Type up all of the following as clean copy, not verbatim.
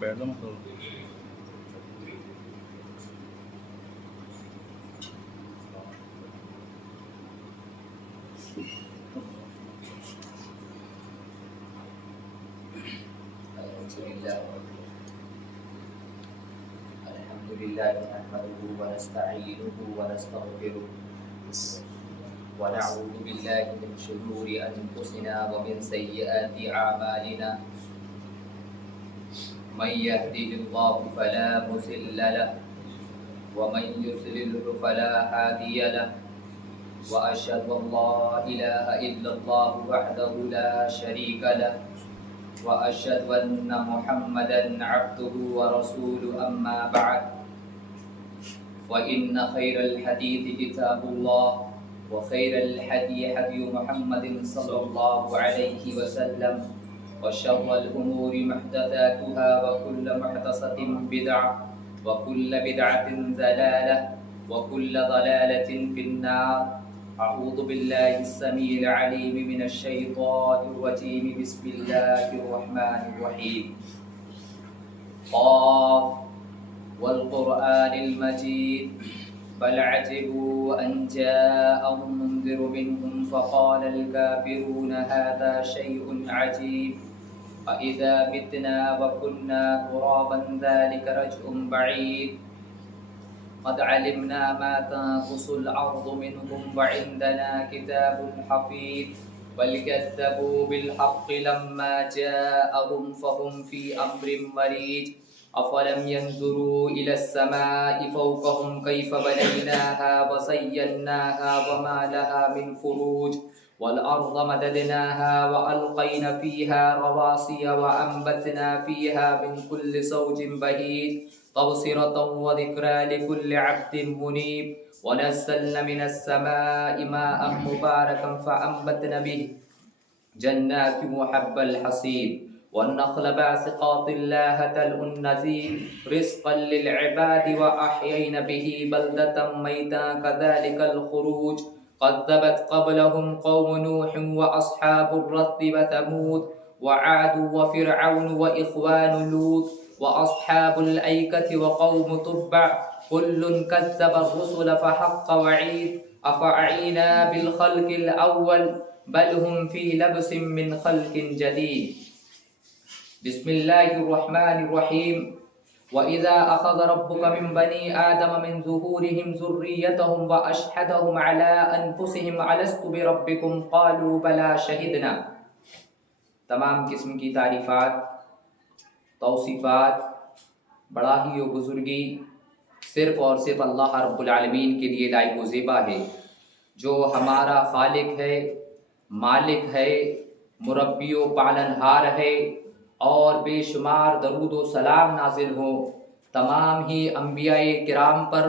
بیٹھ جاؤ تو الحمد لله نحمده ونستعينه ونستغفره ونعوذ بالله من شرور أنفسنا ومن سيئات أعمالنا من يهده الله فلا مضل له ومن يضلل فلا هادي له وأشهد أن لا إله إلا الله وحده لا شريك له وأشهد أن محمدًا عبده ورسوله أما بعد فإن خير الحديث كتاب الله وخير الهدي هدي محمد صلى الله عليه وسلم وشر الأمور محدثاتها وكل محدثة بدعة وكل بدعة ضلالة وكل ضلالة في النار. أعوذ بالله السميع العليم من الشيطان الرجيم. بسم الله الرحمن الرحيم. قاف والقرآن المجيد بل عجبوا أن جاءهم منذر منهم فقال الكافرون هذا شيء عجيب أإذا متنا وكنا ترابا ذلك رجع بعيد قد علمنا ما تنقص الأرض منهم وعندنا كتاب حفيظ بل كذبوا بالحق لما جاءهم فهم في أمر مريج أفلم ينظروا إلى السماء فوقهم كيف بنيناها وزيناها وما لها من فروج والأرض مددناها وألقينا فيها رواسي وأنبتنا فيها من كل زوج بهيج تبصرة وذكرى لكل عبد منيب ونزلنا من السماء ماء مباركا فأنبتنا به جنات وحب الحصيد والنخل باسقات لا تلء النذير رزقا للعباد وأحيينا به بلدة ميتا كذلك الخروج كذبت قبلهم قوم نوح وأصحاب الرث وثمود وعاد وفرعون وإخوان لوط وأصحاب الأيكة وقوم تبع كل كذب الرسل فحق وعيد أفعينا بالخلق الأول بل هم في لبس من خلق جديد. بسم الله الرحمن الرحيم. وإذا أخذ ربك من بني آدم من ظهورهم ذريتهم وأشهدهم على أنفسهم ألست بربكم قالوا بلى شهدنا. تمام قسم کی تعریفات، توصیفات، بڑائی و بزرگی صرف اور صرف اللہ رب العالمین کے لیے لائق و زیبا ہے، جو ہمارا خالق ہے، مالک ہے، مربی و پالنہار ہے، اور بے شمار درود و سلام نازل ہو تمام ہی انبیاء کرام پر،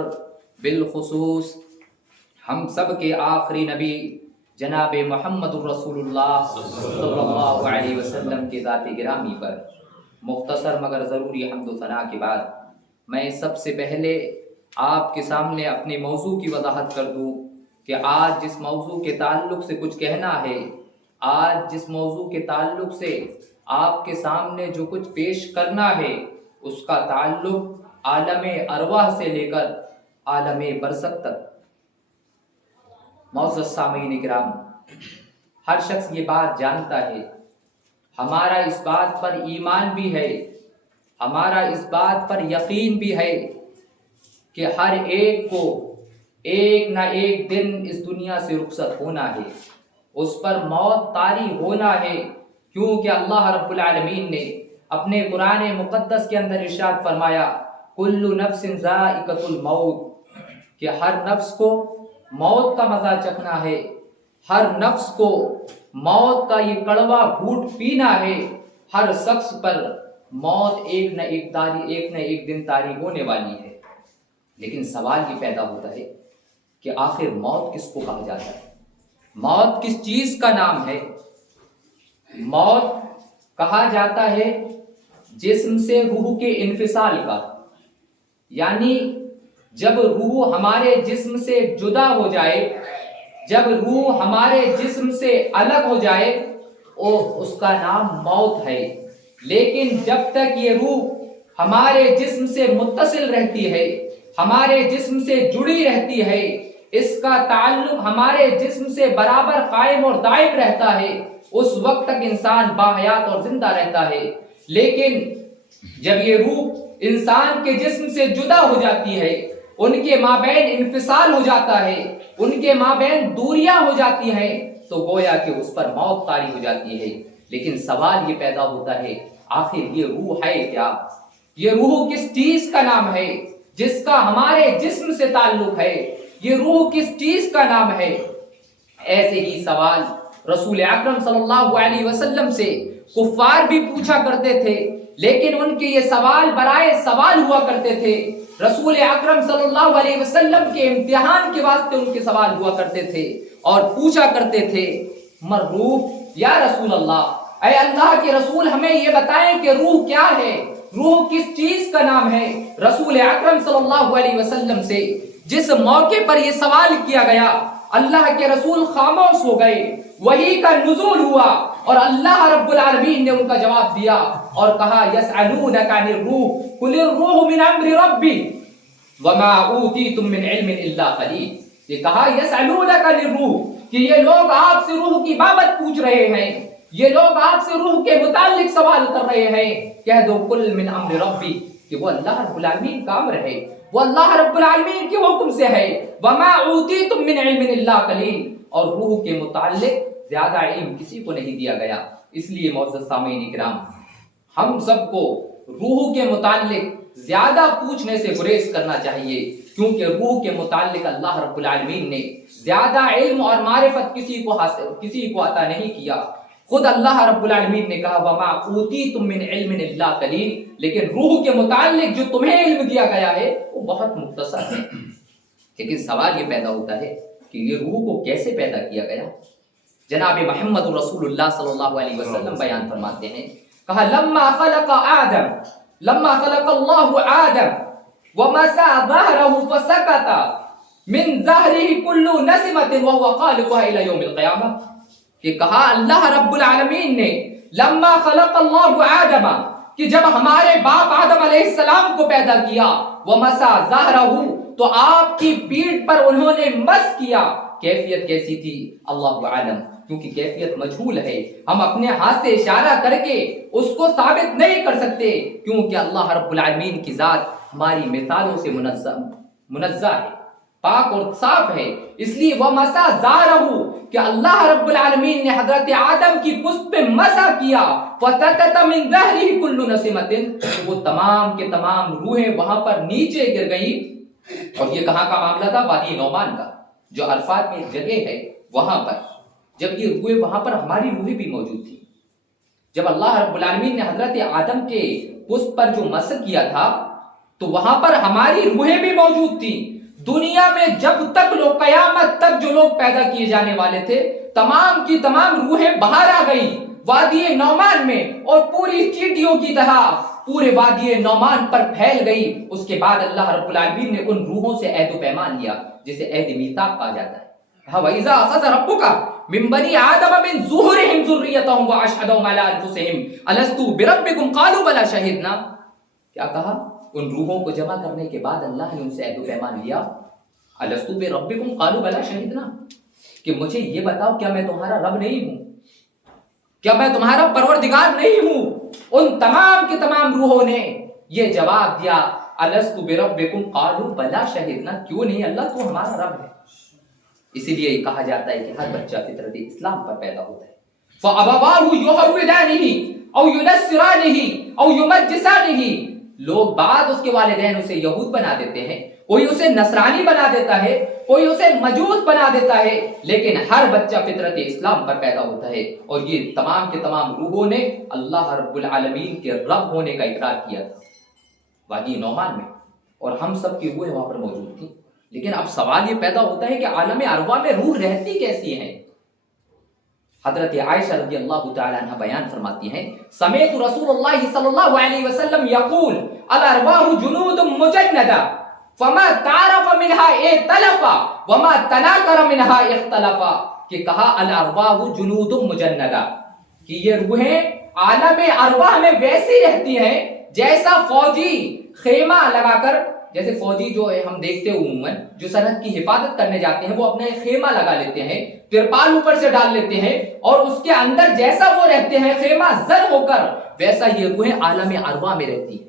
بالخصوص ہم سب کے آخری نبی جناب محمد الرسول اللہ صلی اللہ علیہ وسلم کے ذات گرامی پر. مختصر مگر ضروری حمد و ثنا کے بعد میں سب سے پہلے آپ کے سامنے اپنے موضوع کی وضاحت کر دوں کہ آج جس موضوع کے تعلق سے کچھ کہنا ہے، آج جس موضوع کے تعلق سے آپ کے سامنے جو کچھ پیش کرنا ہے، اس کا تعلق عالم ارواح سے لے کر عالم برزخ تک. معزز سامعین کرام، ہر شخص یہ بات جانتا ہے، ہمارا اس بات پر ایمان بھی ہے، ہمارا اس بات پر یقین بھی ہے کہ ہر ایک کو ایک نہ ایک دن اس دنیا سے رخصت ہونا ہے، اس پر موت طاری ہونا ہے، کیونکہ اللہ رب العالمین نے اپنے قرآن مقدس کے اندر ارشاد فرمایا کل نفس ذائقۃ الموت، کہ ہر نفس کو موت کا مزہ چکھنا ہے، ہر نفس کو موت کا یہ کڑوا گھونٹ پینا ہے، ہر شخص پر موت ایک نہ ایک دن طاری ہونے والی ہے. لیکن سوال یہ پیدا ہوتا ہے کہ آخر موت کس کو کہا جاتا ہے؟ موت کس چیز کا نام ہے؟ موت کہا جاتا ہے جسم سے روح کے انفصال کا، یعنی جب روح ہمارے جسم سے جدا ہو جائے، جب روح ہمارے جسم سے الگ ہو جائے، اس کا نام موت ہے. لیکن جب تک یہ روح ہمارے جسم سے متصل رہتی ہے، ہمارے جسم سے جڑی رہتی ہے، اس کا تعلق ہمارے جسم سے برابر قائم اور دائم رہتا ہے، اس وقت تک انسان باحیات اور زندہ رہتا ہے۔ لیکن جب یہ روح انسان کے جسم سے جدا ہو جاتی ہے، ان کے مابین انفصال ہو جاتا ہے، ان کے مابین دوریاں ہو جاتی ہیں، تو گویا کہ اس پر موت طاری ہو جاتی ہے۔ لیکن سوال یہ پیدا ہوتا ہے، آخر یہ روح ہے کیا؟ یہ روح کس چیز کا نام ہے جس کا ہمارے جسم سے تعلق ہے؟ یہ روح کس چیز کا نام ہے؟ ایسے ہی سوال رسول اکرم صلی اللہ علیہ وسلم سے کفار بھی پوچھا کرتے تھے، لیکن ان کے یہ سوال برائے سوال ہوا کرتے تھے۔ رسول اکرم صلی اللہ علیہ وسلم کے امتحان کے واسطے ان کے سوال ہوا کرتے تھے اور پوچھا کرتے تھے، مر روح یا رسول اللہ، اے اللہ کے رسول ہمیں یہ بتائیں کہ روح کیا ہے، روح کس چیز کا نام ہے؟ رسول اکرم صلی اللہ علیہ وسلم سے جس موقع پر یہ سوال کیا گیا، اللہ کے رسول خاموش ہو گئے، وحی کا نزول ہوا اور اللہ رب العالمین نے ان کا جواب دیا اور کہا یسألونک عن الروح قل الروح من امر ربی وما اوتیتم من علم الا قلیل۔ یہ کہا یسألونک عن الروح کہ یہ لوگ آپ سے روح کی بابت پوچھ رہے ہیں، یہ لوگ آپ سے روح کے متعلق سوال کر رہے ہیں، کہہ دو قل من امر ربی کہ وہ اللہ رب العالمین کا امر ہے، وہ اللہ رب العالمین کے حکم سے ہے، وما اوتیتم من علم الا قلیل، اور روح کے متعلق زیادہ علم کسی کو نہیں دیا گیا۔ اس لیے معزز سامعین کرام، ہم سب کو روح کے متعلق زیادہ پوچھنے سے گریز کرنا چاہیے، کیونکہ روح کے متعلق اللہ رب العالمین نے زیادہ علم اور معرفت کسی کو عطا نہیں کیا۔ خود اللہ رب العالمین نے کہا وما اوتیتم من علم الا قلیل، لیکن روح کے متعلق جو تمہیں علم دیا گیا ہے وہ بہت مختصر ہے۔ لیکن سوال یہ پیدا ہوتا ہے کہ یہ روح کو کیسے پیدا کیا گیا؟ جناب محمد رسول اللہ صلی اللہ علیہ وسلم بیان فرماتے ہیں، کہا لما خلق اللہ آدم ومسا ظہرہ فسکت من ظہرہ کل نسمۃ وہو خالقها الی یوم القیامہ، کہ کہا اللہ رب العالمین نے لما خلق اللہ آدم، کہ جب ہمارے باپ آدم علیہ السلام کو پیدا کیا، ومسا ظہرہ تو آپ کی پیٹھ پر انہوں نے مس کیا۔ کیفیت کیسی تھی اللہ عالم، کیونکہ کیفیت مجہول ہے، ہم اپنے ہاتھ سے اشارہ کر کے اس کو ثابت نہیں کر سکتے، کیونکہ اللہ رب العالمین کی ذات ہماری مثالوں سے منزہ ہے، پاک اور صاف ہے۔ اس لیے وَمَسَا ظَهْرَهُ کہ اللہ رب العالمین نے حضرت آدم کی پشت پہ مسح کیا، فَسَقَطَ مِنْ ظَهْرِهِ كُلُّ نَسِمَةٍ، وہ تمام کے تمام روحیں وہاں پر نیچے گر گئی۔ اور یہ کہاں کا معاملہ تھا؟ وادی نعمان کا، جو عرفات میں ایک جگہ ہے وہاں پر۔ جب یہ روحیں وہاں پر ہماری روحیں بھی موجود تھی، جب اللہ رب العالمین نے حضرت آدم کے پشت پر جو مسح کیا تھا تو وہاں پر ہماری روحیں بھی موجود تھی۔ دنیا میں جب تک لوگ قیامت تک جو لوگ پیدا کیے جانے والے تھے، تمام کی تمام روحیں باہر آ گئی وادی نعمان میں، اور پوری چیٹیوں کی طرح پورے وادی نعمان پر پھیل گئی۔ اس کے بعد اللہ رب العالمین نے ان روحوں سے عہد و پیمان لیا، جسے عہد میثاق کہا جاتا ہے۔ وَإِذَا أَخَذَ رَبُّكَ مِن بَنِي آدَمَ مِن ظُهُورِهِمْ ذُرِّيَّتَهُمْ وَأَشْهَدَهُمْ عَلَىٰ أَنفُسِهِمْ أَلَسْتُ بِرَبِّكُمْ قَالُوا بَلَىٰ شَهِدْنَا، کیا کہا؟ ان روحوں کو جمع کرنے کے بعد اللہ نے ان سے عہد و پیمان لیا، أَلَسْتُ بِرَبِّكُمْ قَالُوا بَلَىٰ شَهِدْنَا، کہ مجھے یہ بتاؤ کیا میں تمہارا رب نہیں ہوں، کیا میں تمہارا پروردگار نہیں ہوں؟ ان تمام کے تمام روحوں نے یہ جواب دیا، أَلَسْتُ بِرَبِّكُمْ قَالُوا بَلَىٰ شَهِدْنَا، کیوں نہیں اللہ تو ہمارا رب ہے۔ اسی لیے کہا جاتا ہے کہ ہر بچہ فطرت اسلام پر پیدا ہوتا ہے۔ فَأَبَوَاهُ يُهَوِّدَانِهِ أَوْ يُنَصِّرَانِهِ أَوْ يُمَجِّسَانِهِ، لوگ بعض اس کے والدین اسے یہود بنا دیتے ہیں، کوئی اسے نصرانی بنا دیتا ہے، کوئی اسے مجوس بنا دیتا ہے، لیکن ہر بچہ فطرت اسلام پر پیدا ہوتا ہے۔ اور یہ تمام کے تمام روحوں نے اللہ رب العالمین کے رب ہونے کا اقرار کیا تھا وادی نعمان میں، اور ہم سب کی روحیں وہاں پر موجود تھیں۔ لیکن اب سوال یہ پیدا ہوتا ہے کہ عالم ارواح میں روح رہتی کیسی ہیں؟ حضرت عائشہ رضی اللہ تعالی عنہ بیان فرماتی ہیں، سمعت رسول اللہ صلی اللہ علیہ وسلم یقول الارواح جنود مجندہ فما تعرف منها ائتلف وما تناکر منها اختلف، کہ کہا الارواح جنود مجندہ، کہ یہ روحیں عالم ارواح میں ویسی رہتی ہیں جیسا فوجی خیمہ لگا کر، جیسے فوجی جو ہے ہم دیکھتے ہیں عموماً جو سرحد کی حفاظت کرنے جاتے ہیں وہ اپنا ایک خیمہ لگا لیتے ہیں، ترپال اوپر سے ڈال لیتے ہیں اور اس کے اندر جیسا وہ رہتے ہیں خیمہ زر ہو کر، ویسا یہ روحیں عالم ارواح میں رہتی ہیں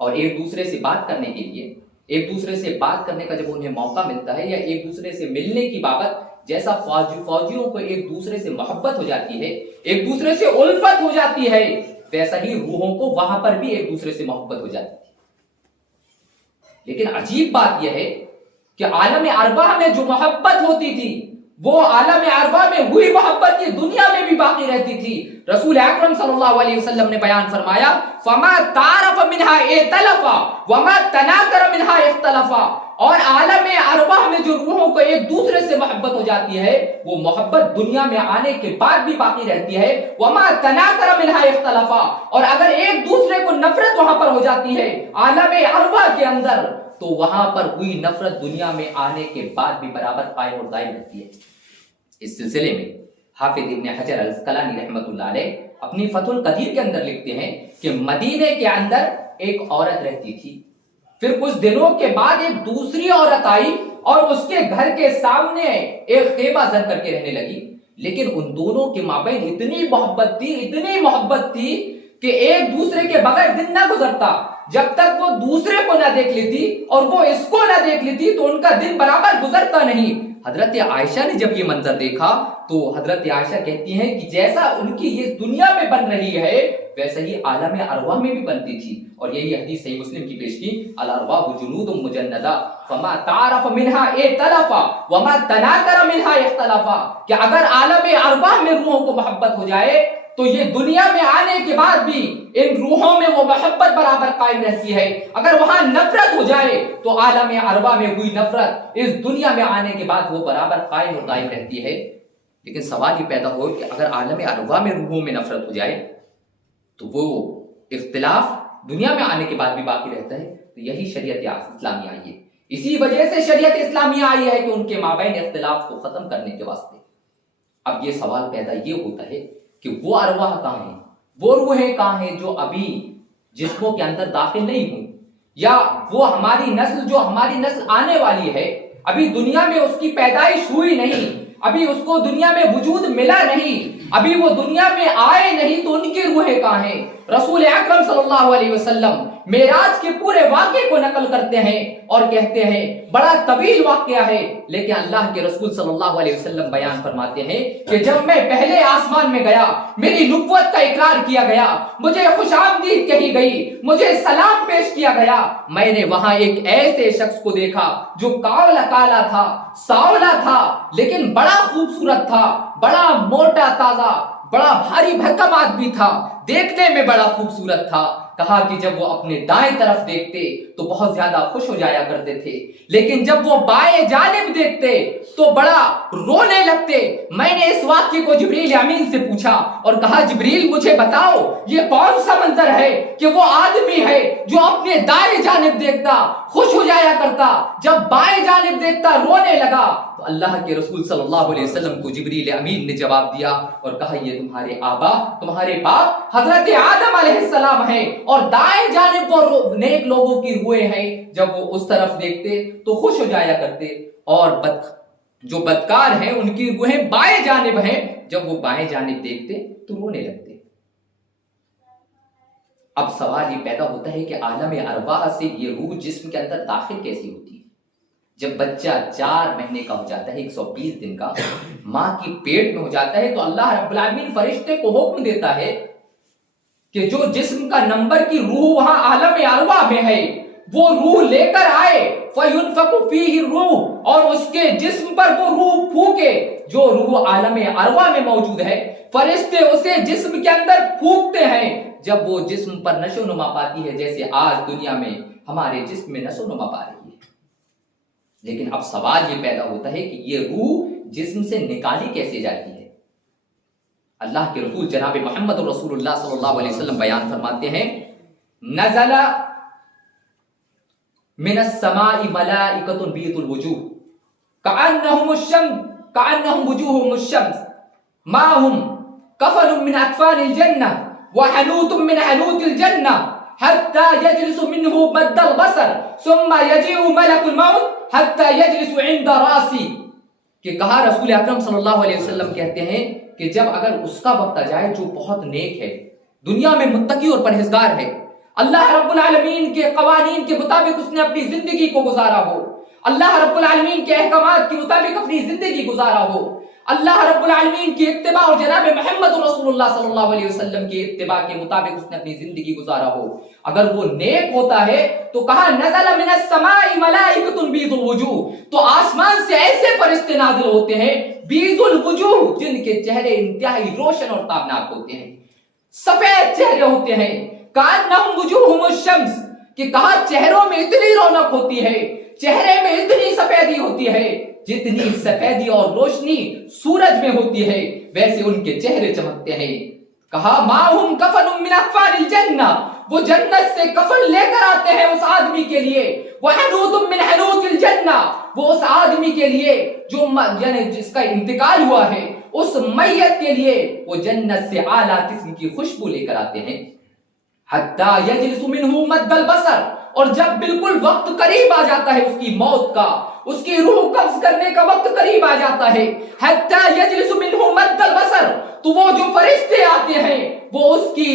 اور ایک دوسرے سے بات کرنے کے لیے، ایک دوسرے سے بات کرنے کا جب انہیں موقع ملتا ہے یا ایک دوسرے سے ملنے کی بابت، جیسا فوجیوں کو ایک دوسرے سے محبت ہو جاتی ہے، ایک دوسرے سے الفت ہو جاتی ہے، ویسا ہی روحوں کو وہاں پر بھی ایک دوسرے سے محبت ہو جاتی ہے۔ لیکن عجیب بات یہ ہے کہ عالم ارواح میں جو محبت ہوتی تھی وہ عالم ارواح میں ہوئی محبت یہ دنیا میں بھی باقی رہتی تھی۔ رسول اکرم صلی اللہ علیہ وسلم نے بیان فرمایا فما تعرف منها ائتلفا وما تناکر منها اختلفا، اور عالم ارواح میں جو روحوں کو ایک دوسرے سے محبت ہو جاتی ہے وہ محبت دنیا میں آنے کے بعد بھی باقی رہتی ہے۔ وما تناکر منها اختلفا، اور اگر ایک دوسرے کو نفرت وہاں پر ہو جاتی ہے عالم ارواح کے اندر تو وہاں پر ہوئی نفرت دنیا میں آنے کے بعد بھی برابر قائم اور دائم رہتی ہے۔ اس سلسلے میں حافظ ابن حجر العسقلانی رحمۃ اللہ علیہ اپنی فتح القدیر کے اندر لکھتے ہیں کہ مدینے کے اندر ایک عورت رہتی تھی، پھر کچھ دنوں کے بعد ایک دوسری عورت آئی اور اس کے گھر کے سامنے ایک خیمہ زر کر کے رہنے لگی، لیکن ان دونوں کے مابین اتنی محبت تھی کہ ایک دوسرے کے بغیر دن نہ گزرتا جب تک وہ دوسرے کو نہ دیکھ لیتی اور وہ اس کو نہ دیکھ لیتی تو ان کا دن برابر گزرتا نہیں۔ حضرت عائشہ نے جب یہ منظر دیکھا تو حضرت عائشہ کہتی ہیں کہ جیسا ان کی یہ دنیا میں بن رہی ہے ویسا ہی عالم ارواح میں بھی بنتی تھی، اور یہی حدیث صحیح مسلم کی پیش کی الارواح جنود مجندہ فما تعرف منها ائتلفا وما تناکر منها اختلفا، کہ اگر عالم ارواح میں روحوں کو محبت ہو جائے تو یہ دنیا میں آنے کے بعد بھی ان روحوں میں وہ محبت برابر قائم رہتی ہے، اگر وہاں نفرت ہو جائے تو عالم ارواح میں ہوئی نفرت اس دنیا میں آنے کے بعد وہ برابر قائم اور دائم رہتی ہے۔ لیکن سوال یہ پیدا ہو کہ اگر عالم ارواح میں روحوں میں نفرت ہو جائے تو وہ اختلاف دنیا میں آنے کے بعد بھی باقی رہتا ہے، تو یہی شریعت اسلامیہ آئی ہے، اسی وجہ سے شریعت اسلامیہ آئی ہے کہ ان کے مابین اختلاف کو ختم کرنے کے واسطے۔ اب یہ سوال پیدا یہ ہوتا ہے کہ وہ ارواح کہاں ہیں، وہ روحیں کہاں ہیں جو ابھی جسموں کے اندر داخل نہیں ہوئی، یا وہ ہماری نسل آنے والی ہے، ابھی دنیا میں اس کی پیدائش ہوئی نہیں، ابھی اس کو دنیا میں وجود ملا نہیں، ابھی وہ دنیا میں آئے نہیں، تو ان کی روحیں کہاں ہیں؟ رسول اکرم صلی اللہ علیہ وسلم معراج کے پورے واقعے کو نقل کرتے ہیں اور کہتے ہیں بڑا طویل واقعہ ہے، لیکن اللہ کے رسول صلی اللہ علیہ وسلم بیان فرماتے ہیں کہ جب میں پہلے آسمان میں گیا میری نبوت کا اقرار کیا گیا، مجھے خوش آمدید کہی گئی، مجھے سلام پیش کیا گیا، میں نے وہاں ایک ایسے شخص کو دیکھا جو کالا تھا، سانولا تھا، لیکن بڑا خوبصورت تھا، بڑا موٹا تازہ، بڑا بھاری بھرکم آدمی تھا، دیکھنے میں بڑا خوبصورت تھا۔ کہا کہ جب وہ اپنے دائیں طرف دیکھتے تو بہت زیادہ خوش ہو جایا کرتے تھے، لیکن جب وہ بائیں جانب دیکھتے تو بڑا رونے لگتے۔ میں نے اس واقعے کو جبریل امین سے پوچھا اور کہا جبریل مجھے بتاؤ یہ کون سا منظر ہے کہ وہ آدمی ہے جو اپنے دائیں جانب دیکھتا خوش ہو جایا کرتا، جب بائیں جانب دیکھتا رونے لگا۔ تو اللہ کے رسول صلی اللہ علیہ وسلم کو جبریل امین نے جواب دیا اور کہا یہ تمہارے آبا، تمہارے باپ حضرت آدم علیہ السلام ہیں، اور دائیں جانب وہ نیک لوگوں کی روحیں ہیں، جب وہ اس طرف دیکھتے تو خوش ہو جایا کرتے، اور جو بدکار ہیں ان کی روحیں بائیں جانب ہیں، جب وہ بائیں جانب دیکھتے تو رونے لگتے۔ اب سوال یہ پیدا ہوتا ہے کہ عالم ارواح سے یہ روح جسم کے اندر داخل کیسی ہوتی ہے؟ جب بچہ 4 مہینے کا ہو جاتا ہے، 120 دن کا ماں کی پیٹ میں ہو جاتا ہے، تو اللہ رب العالمین فرشتے کو حکم دیتا ہے کہ جو جسم کا نمبر کی روح وہاں عالم ارواح میں ہے وہ روح لے کر آئے، فَيُنْفَقُ فِيهِ الرُّوحُ، اور اس کے جسم پر وہ روح پھونکے جو روح عالم ارواح میں موجود ہے۔ فرشتے اسے جسم کے اندر پھونکتے ہیں، جب وہ جسم پر نشو نما پاتی ہے، جیسے آج دنیا میں ہمارے جسم میں نشو نما پا رہی ہے۔ لیکن اب سوال یہ پیدا ہوتا ہے کہ یہ روح جسم سے نکالی کیسے جاتی ہے؟ اللہ کے رسول جناب محمد رسول اللہ صلی اللہ علیہ وسلم بیان فرماتے ہیں نزل من السماء ملائکۃ بیض الوجوہ کأنہم وجوہہم الشمس معہم کفن من اکفان الجنہ وحنوط من حنوط الجنہ حتى يجلس منه مد البصر ثم يجيء ملك الموت حتى يجلس عند راسي. کہ کہا رسول اکرم صلی اللہ علیہ وسلم کہتے ہیں کہ جب اگر اس کا وقت آ جائے جو بہت نیک ہے, دنیا میں متقی اور پرہیزگار ہے, اللہ رب العالمین کے قوانین کے مطابق اس نے اپنی زندگی کو گزارا ہو, اللہ رب العالمین کے احکامات کے مطابق اپنی زندگی گزارا ہو, اللہ رب العالمین کی اتباع اور جناب محمد رسول اللہ صلی اللہ علیہ وسلم کی اتباع کے مطابق اس نے اپنی زندگی گزارا ہو, اگر وہ نیک ہوتا ہے تو کہا نزل من السماء ملائکۃ بیض الوجوہ, تو آسمان سے ایسے فرشتے نازل ہوتے ہیں بیض الوجوہ جن کے چہرے انتہائی روشن اور تابناک ہوتے ہیں, سفید چہرے ہوتے ہیں, کانہم وجوہہم الشمس, کہ کہا چہروں میں اتنی رونق ہوتی ہے, چہرے میں اتنی سفیدی ہوتی ہے جتنی سفیدی اور روشنی سورج میں ہوتی ہے ویسے ان کے چہرے چمکتے ہیں. کہا ماہم کفن من اکفان الجنہ, وہ جنت سے کفن لے کر آتے ہیں اس آدمی کے لیے, وحنوط من حنوط الجنہ, وہ اس آدمی کے لیے جو یعنی جس کا انتقال ہوا ہے اس میت کے لیے وہ جنت سے اعلیٰ قسم کی خوشبو لے کر آتے ہیں. حتی یجلس منہ مد البصر, اور جب بالکل وقت قریب آ جاتا ہے اس کی موت کا, اس کی روح قبض کرنے کا وقت قریب آ جاتا ہے, حتی یجلس منہ مد البصر, تو وہ جو فرشتے آتے ہیں وہ اس کی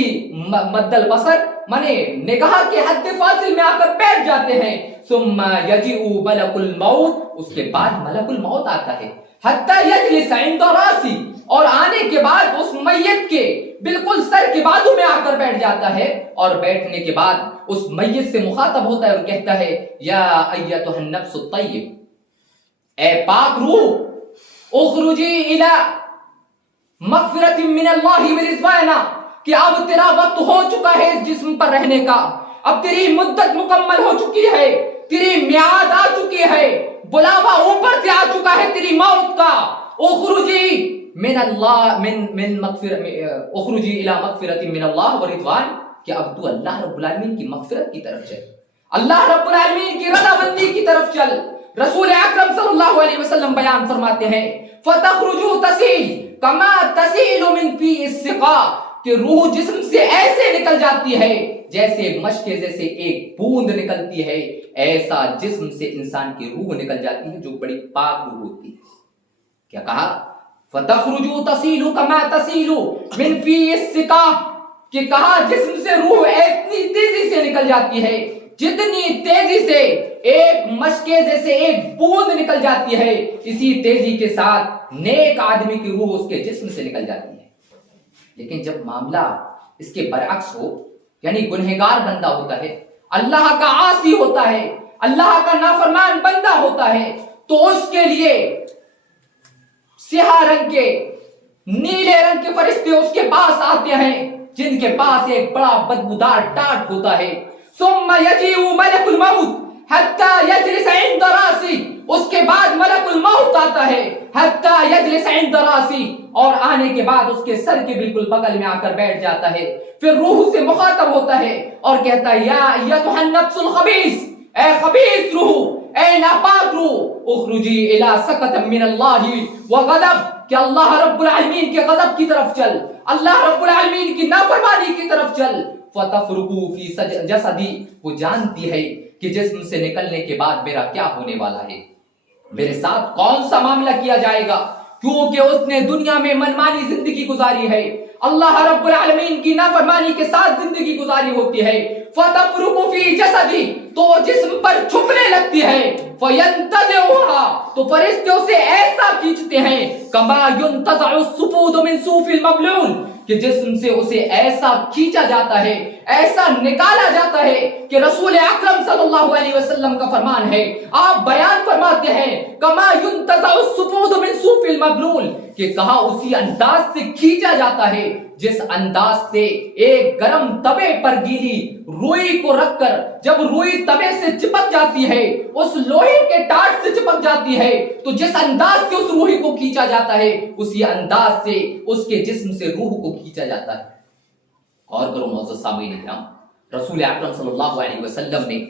مد البصر منے نگاہ کے حد فاصل میں آ کر بیٹھ جاتے ہیں. ثم یجیء ملک الموت, اس کے بعد ملک الموت آتا ہے. حتی یجلس عند راسی, اور آنے کے بعد اس میت کے بالکل سر کے بازو میں آ کر بیٹھ جاتا ہے, اور بیٹھنے کے بعد اس میت سے مخاطب ہوتا ہے اور کہتا ہے یا ایتھا النفس الطیب, اے پاک روح, اخرجی الی مغفرت من اللہ ورضوانہ, کہ اب تیرا وقت ہو چکا ہے اس جسم پر رہنے کا, اب تیری مدت مکمل ہو چکی ہے, تیری میعاد آ چکی ہے, بلاوا اوپر سے آ چکا ہے تیری موت کا. اخرجی من اللہ من مغفرت, اخرجی الی مغفرت من اللہ ورضوان, کہ اب تو اللہ رب العالمین کی مغفرت کی طرف چل, اللہ رب العالمین کی رضامندی کی طرف چل. رسول اکرم صلی اللہ علیہ وسلم بیان فرماتے ہیں فتخرج تسیل کما تسیل من فی السقا, کہ روح جسم سے ایسے نکل جاتی ہے جیسے مشک جیسے ایک بوند نکلتی ہے, ایسا جسم سے انسان کی روح نکل جاتی ہے جو بڑی پاک روح ہوتی ہے. کیا کہا فتخرج تسیل کما تسیل من فی السقا, کہ کہا جسم سے روح اتنی تیزی سے نکل جاتی ہے جتنی تیزی سے ایک مشکے جیسے ایک بوند نکل جاتی ہے, اسی تیزی کے ساتھ نیک آدمی کی روح اس کے جسم سے نکل جاتی ہے. لیکن جب معاملہ اس کے برعکس ہو, یعنی گنہگار بندہ ہوتا ہے, اللہ کا عاصی ہوتا ہے, اللہ کا نافرمان بندہ ہوتا ہے, تو اس کے لیے سیاہ رنگ کے نیلے رنگ کے فرشتے اس کے پاس آتے ہیں جن کے پاس ایک بڑا بدبودار ٹاٹ ہوتا ہے. ثم یجیء ملک الموت حتی یجلس عند راسی, اس کے بعد ملک الموت آتا ہے حتی یجلس عند راسی, اور آنے کے بعد اس کے سر کے بالکل بغل میں آ کر بیٹھ جاتا ہے. پھر روح سے مخاطب ہوتا ہے اور کہتا ہے یا ایتھا النفس الخبیث, اے خبیث روح, اے ناپاک روح, اخرجی الی سخط من اللہ وغضب, کہ اللہ رب العالمین کے غضب کی طرف چل, اللہ رب العالمین کی نافرمانی کی طرف چل. فتفرقو فی جسدی, وہ جانتی ہے کہ جسم سے نکلنے کے بعد میرا کیا ہونے والا ہے, میرے ساتھ کون سا معاملہ کیا جائے گا, کیونکہ اس نے دنیا میں منمانی زندگی گزاری ہے, اللہ رب العالمین کی نافرمانی کے ساتھ زندگی گزاری ہوتی ہے. فتفرقو فی جسدی, تو جسم پر چھپنے لگتی ہے. فینتزعها, تو فرشتے اسے ایسا کھینچتے ہیں کما ينتزع السفود من صوف المبلول, کہ جسم سے اسے ایسا کھینچا جاتا ہے, ایسا نکالا جاتا ہے کہ رسول اکرم صلی اللہ علیہ وسلم کا فرمان ہے, آپ بیان فرماتے ہیں کما ينتزع السفود من صوف المبلول, کہ کہا اسی انداز سے کھینچا جاتا ہے جس انداز سے ایک گرم توے پر گیلی روئی کو رکھ کر جب روئی توے سے چپک جاتی ہے, اس لوہے کے ٹاٹ سے چپک جاتی ہے, تو جس انداز سے اس روح کو کھینچا جاتا ہے اسی انداز سے اس کے جسم سے روح کو کھینچا جاتا ہے. غور کرو معزز سامعین اکرام, رسول اکرم صلی اللہ علیہ وسلم نے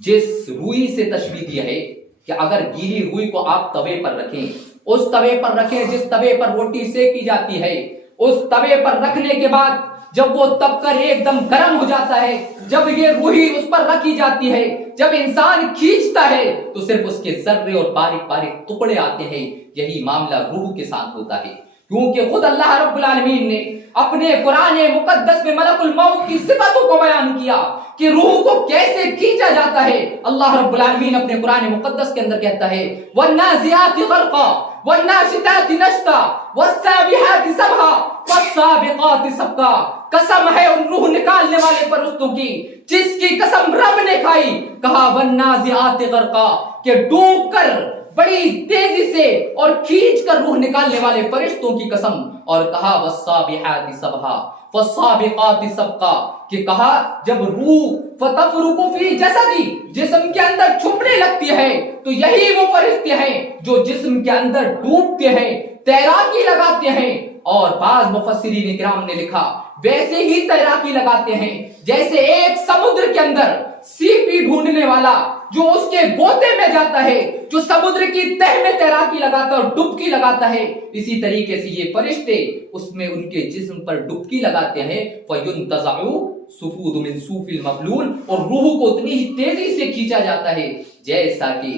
جس روئی سے تشبیہ دی ہے کہ اگر گیلی روئی کو آپ توے پر رکھیں, اس توے پر رکھیں جس توے پر روٹی سیکی جاتی ہے, اس توے پر رکھنے کے بعد جب وہ تپ کر ایک دم گرم ہو جاتا ہے، جب یہ روحی اس پر رکھی جاتی ہے، جب انسان کھینچتا ہے تو صرف اس کے ذرے اور باریک باریک ٹکڑے آتے ہیں۔ یہی معاملہ روح کے ساتھ ہوتا ہے، کیونکہ خود اللہ رب العالمین نے اپنے قرآن مقدس میں ملک الموت کی صفاتوں کو بیان کیا کہ روح کو کیسے کھینچا جاتا ہے۔ اللہ رب العالمین اپنے قرآن مقدس کے اندر کہتا ہے وَالنَّازِعَاتِ غَرْقًا وَالنَّاشِطَاتِ نَشْطًا وَالسَّابِحَاتِ سَبْحًا وَالسَّابِقَاتِ سَبْقًا۔ قسم ہے ان روح نکالنے والے فرشتوں کی جس کی قسم رب نے کھائی، کہا وَالنَّازِعَاتِ غَرْقًا کہ ڈوب کر بڑی تیزی سے اور کھینچ کر روح نکالنے والے فرشتوں کی قسم، اور کہا وَالسَّابِحَاتِ سَبْحًا وَالسَّابِقَاتِ سَبْقًا کہ کہا جب روح فَتَفْرُقُ فِي جَسَدِ جسم کے اندر چھپنے لگتی ہے تو یہی وہ فرشتے ہیں جو جسم کے اندر ڈوبتے ہیں، تیراکی لگاتے ہیں، اور بعض مفسرین کرام نے لکھا ویسے ہی تیراکی لگاتے ہیں جیسے ایک سمندر کے اندر سیپی ڈھونڈنے والا جو اس کے گوتے میں جاتا ہے، جو سمندر کی تہ میں تیراکی لگاتا ہے اور ڈبکی لگاتا ہے، اسی طریقے سے یہ فرشتے اس میں ان کے جسم پر ڈبکی لگاتے ہیں۔ فَيُنْتَزَعُ سُفُودُ مِنْ صُوفِ الْمَبْلُولِ اور روح کو اتنی ہی تیزی سے کھینچا جاتا ہے جیسا کہ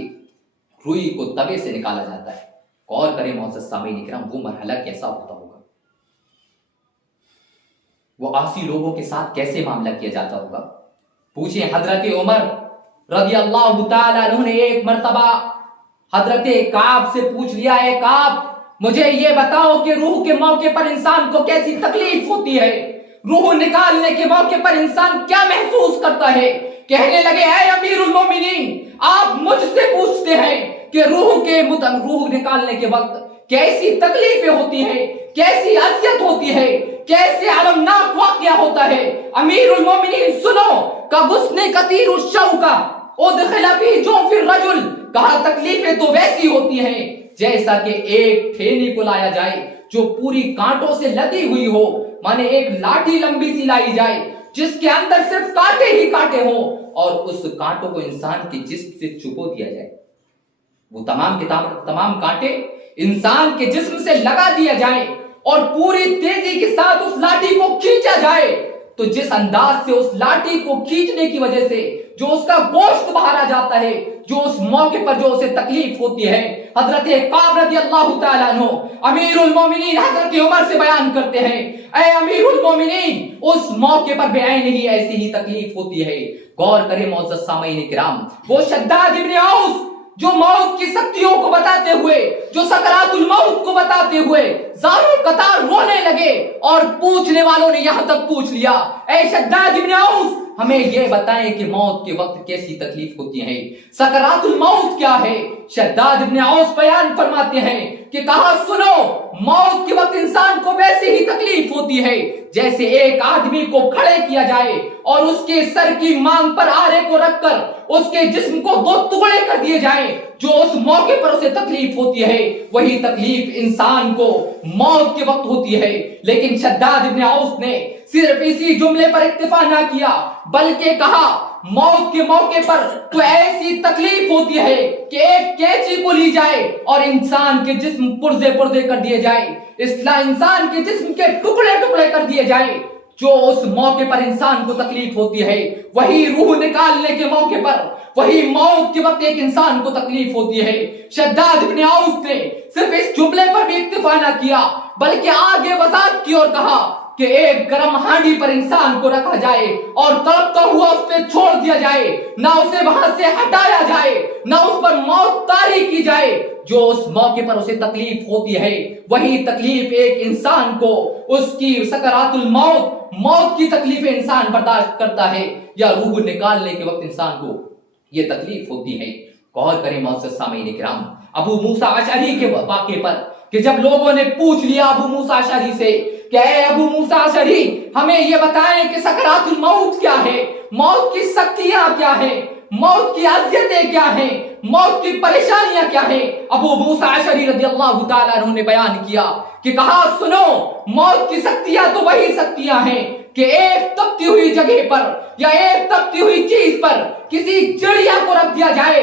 روئی کو توے سے نکالا جاتا ہے۔ غور کریں معزز سامعین کرام، وہ مرحلہ کیسا ہوتا ہوگا، وہ عاصی لوگوں کے ساتھ کیسے معاملہ کیا جاتا ہوگا۔ پوچھیں حضرت عمر رضی اللہ تعالیٰ عنہ نے ایک مرتبہ حضرت کعب سے پوچھ لیا، اے کعب مجھے یہ بتاؤ کہ روح کے موقع پر انسان کو کیسی تکلیف ہوتی ہے، روح نکالنے کے موقع پر انسان کیا محسوس کرتا ہے۔ کہنے لگے اے امیر المومنین، آپ مجھ سے پوچھتے ہیں کہ روح نکالنے کے وقت کیسی تکلیفیں ہوتی ہیں، کیسی اذیت ہوتی ہے، کیسے علمناک واقعہ ہوتا ہے۔ امیر المومنین سنو، کغصن کثیر الشوکہ ادخل فی جوف الرجل، کہا تکلیفیں تو ویسی ہوتی ہیں جیسا کہ ایک ٹھیلی کو لایا جائے جو پوری کانٹوں سے لدی ہوئی ہو، مانے ایک لاٹھی لمبی سی لائی جائے جس کے اندر صرف کانٹے ہی کانٹے ہوں، اور اس کانٹوں کو انسان کے جسم سے چھپو دیا جائے، وہ تمام کانٹے انسان کے جسم سے لگا دیا جائے اور پوری تیزی کے ساتھ اس لاٹھی کو کھینچا جائے، تو جس انداز سے اس لاٹھی کو کھینچنے کی وجہ سے جو اس کا گوشت باہر آ جاتا ہے، جو اس موقع پر جو اسے تکلیف ہوتی ہے، حضرت کعب رضی اللہ تعالیٰ عنہ امیر المومنین حضرت عمر سے بیان کرتے ہیں، اے امیر المومنین اس موقع پر بے عین ہی ایسی ہی تکلیف ہوتی ہے۔ غور کریں معزز سامعین کرام، وہ شداد ابن اوس جو موت کی سختیوں کو بتاتے ہوئے، جو سکرات الموت کو بتاتے ہوئے زاروں قطار رونے لگے، اور پوچھنے والوں نے یہاں تک پوچھ لیا اے شداد ابن اوس ہمیں یہ بتائیں کہ موت کے وقت کیسی تکلیف ہوتی ہے، سکرات الموت کیا ہے۔ شداد ابن اوس بیان فرماتے ہیں کہ کہا سنو، موت کے وقت انسان کو ویسے ہی تکلیف ہوتی ہے جیسے ایک آدمی کو کھڑے کیا جائے اور اس کے سر کی مانگ پر آرے کو رکھ کر اس کے جسم کو دو ٹکڑے کر دیے جائیں، جو اس موقع پر اسے تکلیف ہوتی ہے، وہی تکلیف انسان کو موت کے وقت ہوتی ہے۔ لیکن شداد ابن اوس نے صرف اسی جملے پر اکتفا نہ کیا، بلکہ کہا موت کے موقع پر تو ایسی تکلیف ہوتی ہے کہ ایک کینچی کو لی جائے اور انسان کے جسم پرزے پرزے کر دیے جائے، انسان کے جسم کے ٹکڑے ٹکڑے کر دیے جائے۔ جو اس موقع پر انسان کو تکلیف ہوتی ہے، وہی روح نکالنے کے موقع پر، وہی موت کے وقت ایک انسان کو تکلیف ہوتی ہے۔ شداد ابن اوس نے صرف اس جملے پر بھی اکتفا نہ کیا، بلکہ آگے وضاحت کی اور کہا کہ ایک گرم ہانڈی پر انسان کو رکھا جائے اور تڑپتا ہوا اس پہ چھوڑ دیا جائے، نہ اسے وہاں سے ہٹایا جائے، نہ اس پر موت طاری کی جائے۔ جو اس موقع پر اسے تکلیف ہوتی ہے، وہی تکلیف ایک انسان کو اس کی سکرات الموت، موت کی تکلیفیں انسان برداشت کرتا ہے، یا روح نکالنے کے وقت انسان کو یہ تکلیف ہوتی ہے۔ غور کریں معزز سامعین کرام، ابو موسیٰ اشعری کے واقعے پر کہ جب لوگوں نے پوچھ لیا ابو موسیٰ اشعری سے کہ اے ابو موسیٰ اشعری ہمیں یہ بتائیں کہ سکرات الموت کیا ہے، موت کی سختیاں کیا ہیں، موت کی اذیتیں کیا ہیں، موت کی پریشانیاں کیا ہیں۔ ابو موسیٰ اشعری رضی اللہ تعالیٰ عنہ نے بیان کیا کہ کہا سنو، موت کی سختیاں تو وہی سختیاں ہیں کہ ایک تپتی ہوئی جگہ پر یا ایک تپتی ہوئی چیز پر کسی چڑیا کو رکھ دیا جائے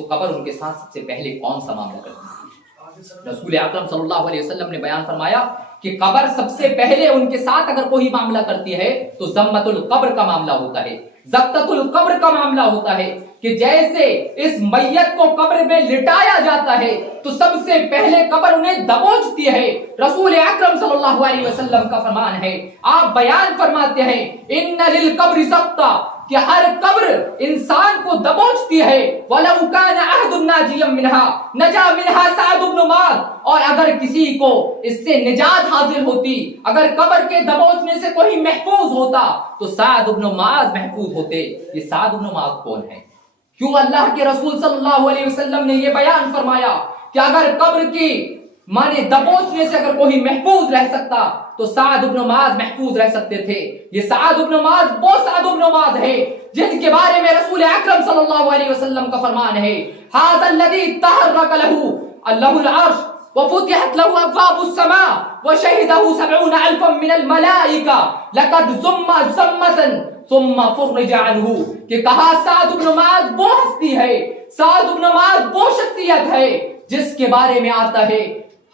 تو قبر ان کے ساتھ سب سے پہلے کون سا معاملہ کرتی ہے؟ رسول اکرم صلی اللہ علیہ وسلم نے بیان فرمایا کہ قبر سب سے پہلے ان کے ساتھ اگر کوئی معاملہ کرتی ہے تو ضمۃ القبر کا معاملہ ہوتا ہے، ضبطۃ القبر کا معاملہ ہوتا ہے، کہ جیسے اس میت کو قبر میں لٹایا جاتا ہے تو سب سے پہلے قبر انہیں دبوچتی ہے۔ رسول اکرم صلی اللہ علیہ وسلم کا فرمان ہے، آپ بیان فرماتے ہیں ان للقبر ضبطہ، کہ ہر قبر انسان کو دبوچتی ہے۔ وَلَوْ كَانَ أَحَدٌ نَاجِيًا مِنْهَا نَجَا مِنْهَا سَعْدُ بْنُ مُعَاذ، اور اگر کسی کو اس سے نجات حاصل ہوتی، اگر قبر کے دبوچنے سے کوئی محفوظ ہوتا تو سعد بن معاذ محفوظ ہوتے۔ یہ سعد بن معاذ کون ہے؟ کیوں اللہ کے رسول صلی اللہ علیہ وسلم نے یہ بیان فرمایا کہ اگر قبر کی مانے دبوچنے سے اگر کوئی محفوظ رہ سکتا تو سعد بن معاذ محفوظ رہ سکتے تھے۔ یہ سعد بن معاذ وہ سعد بن معاذ ہے جن کے بارے میں رسول اکرم صلی اللہ علیہ وسلم کا فرمان ہے، ھذا الذی تحرک لہ العرش وفتحت له ابواب السماء وشهده 70,000 من الملائکہ لقد ضم ضمۃ ثم فرج عنہ، کہ کہا سعد بن معاذ وہ ہستی ہے، سعد بن معاذ وہ شخصیت ہے جس کے بارے میں آتا ہے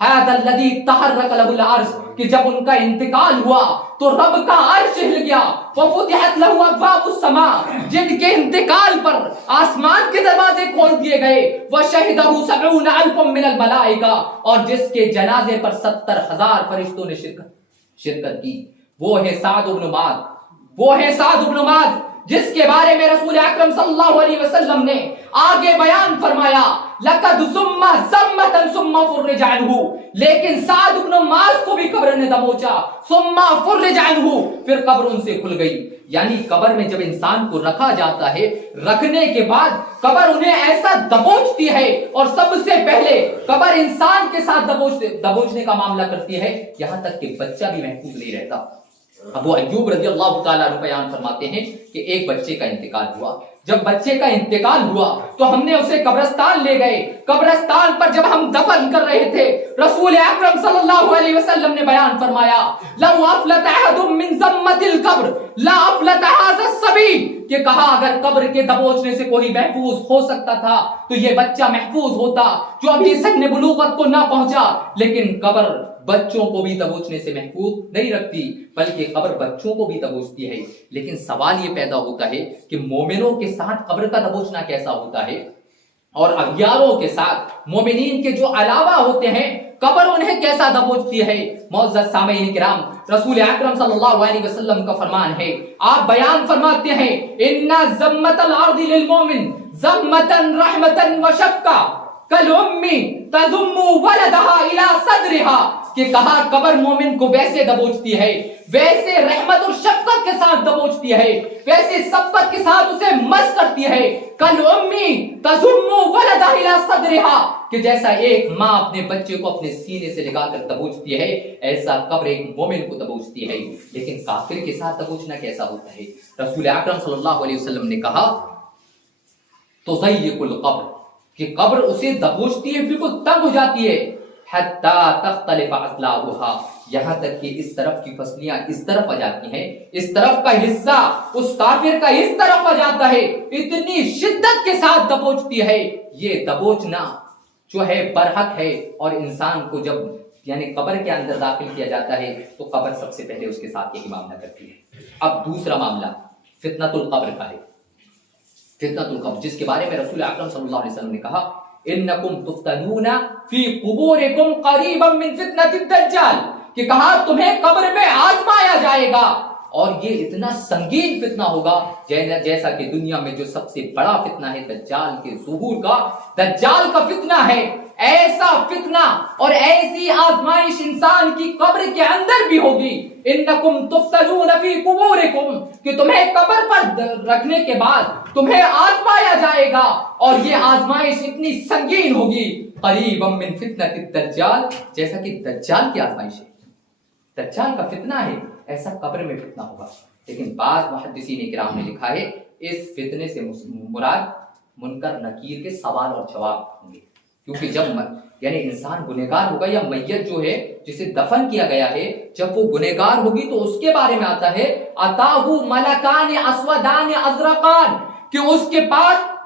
ھذا الذی تحرک لہ العرش، کہ جب ان کا انتقال ہوا تو رب کا عرش ہل گیا، وفتحت لہ ابواب السماء، جن کے انتقال پر آسمان کے دروازے کھول دیے گئے، وشہدہ 70,000 من الملائکہ، اور جس کے جنازے پر 70,000 فرشتوں نے شرکت کی، وہ ہے سعد بن معاذ، وہ ہے سعد بن معاذ جس کے بارے میں رسول اکرم صلی اللہ علیہ وسلم نے آگے بیان فرمایا لقد ضم ضمۃ ثم فرج عنہ، لیکن سعد بن معاذ کو بھی قبر نے دبوچا، ثم فرج عنہ، پھر قبر ان سے کھل گئی۔ یعنی قبر میں جب انسان کو رکھا جاتا ہے، رکھنے کے بعد قبر انہیں ایسا دبوچتی ہے، اور سب سے پہلے قبر انسان کے ساتھ دبوچنے کا معاملہ کرتی ہے، یہاں تک کہ بچہ بھی محفوظ نہیں رہتا۔ ابو ایوب رضی اللہ تعالیٰ عنہ بیان فرماتے ہیں کہ ایک بچے کا انتقال ہوا، جب بچے کا انتقال ہوا تو ہم نے اسے قبرستان لے گئے، قبرستان پر جب ہم دفن کر رہے تھے رسول اکرم صلی اللہ علیہ وسلم نے بیان فرمایا لو افلت احد من ضمۃ القبر لا افلت هذا الصبی، کہ کہا اگر قبر کے دبوچنے سے کوئی محفوظ ہو سکتا تھا تو یہ بچہ محفوظ ہوتا جو ابھی سن بلوغت کو نہ پہنچا، لیکن قبر بچوں کو بھی دبوچنے سے محفوظ نہیں رکھتی، بلکہ قبر بچوں کو بھی دبوچتی ہے۔ لیکن سوال یہ پیدا ہوتا ہے کہ مومنوں کے ساتھ قبر کا دبوچنا کیسا ہوتا ہے، اور اغیاروں کے ساتھ مومنین کے جو علاوہ ہوتے ہیں قبر انہیں کیسا دبوچتی ہے؟ معزز سامعین کرام، رسول اکرم صلی اللہ علیہ وسلم کا فرمان ہے، آپ بیان فرماتے ہیں ان ضمۃ الارض للمؤمن ضمۃ رحمۃ وشفقہ کالام تضم ولدها الى صدرها، کہ کہا قبر مومن کو ویسے دبوچتی ہے، ویسے رحمت اور شفقت کے ساتھ دبوچتی ہے، ویسے شفقت کے ساتھ اسے مس کرتی ہے، کالام تضم ولدها الى صدرها، کہ جیسا ایک ماں اپنے بچے کو اپنے سینے سے لگا کر دبوچتی ہے ایسا قبر ایک مومن کو دبوچتی ہے۔ لیکن کافر کے ساتھ دبوچنا کیسا ہوتا ہے؟ رسول اکرم صلی اللہ علیہ وسلم نے کہا تضيق القبر، کہ قبر اسے دبوچتی ہے، بالکل تنگ ہو جاتی ہے، حتی تختلف اضلاعها، یہاں تک کہ اس طرف کی پسلیاں اس طرف آ جاتی ہیں، اس طرف کا حصہ اس کافر کا اس طرف آ جاتا ہے، اتنی شدت کے ساتھ دبوچتی ہے۔ یہ دبوچنا جو ہے برحق ہے، اور انسان کو جب یعنی قبر کے اندر داخل کیا جاتا ہے تو قبر سب سے پہلے اس کے ساتھ یہی معاملہ کرتی ہے۔ اب دوسرا معاملہ فتنۃ القبر کا ہے، فتنۃ القبر جس کے بارے میں رسول اکرم صلی اللہ علیہ وسلم نے کہا انکم تفتنون فی قبورکم قریبا من فتنۃ الدجال، کہ کہا تمہیں قبر میں آزمایا جائے گا، اور یہ اتنا سنگین فتنہ ہوگا جیسا کہ دنیا میں جو سب سے بڑا فتنہ ہے دجال کے ظہور کا، دجال کا فتنہ ہے، ایسا فتنہ اور ایسی آزمائش انسان کی قبر کے اندر بھی ہوگی۔ انکم تفتنون فی قبورکم، کہ تمہیں قبر پر رکھنے کے بعد تمہیں آزمایا جائے گا، اور یہ آزمائش اتنی سنگین ہوگی قریبا من فتنۃ الدجال، جیسا کہ دجال کی آزمائش ہے، دجال کا فتنہ ہے، ایسا قبر میں فتنہ ہوگا۔ لیکن بعض محدثین کرام نے لکھا ہے اس فتنے سے مراد منکر نکیر کے سوال اور جواب ہوں گے، کیونکہ جب یعنی انسان گنہگار ہوگا یا میت جو ہے جسے دفن کیا گیا ہے جب وہ گنہگار ہوگی تو اس کے بارے میں آتا ہے اتاہ ملکان اسودان ازرقان، کہ اس کے پاس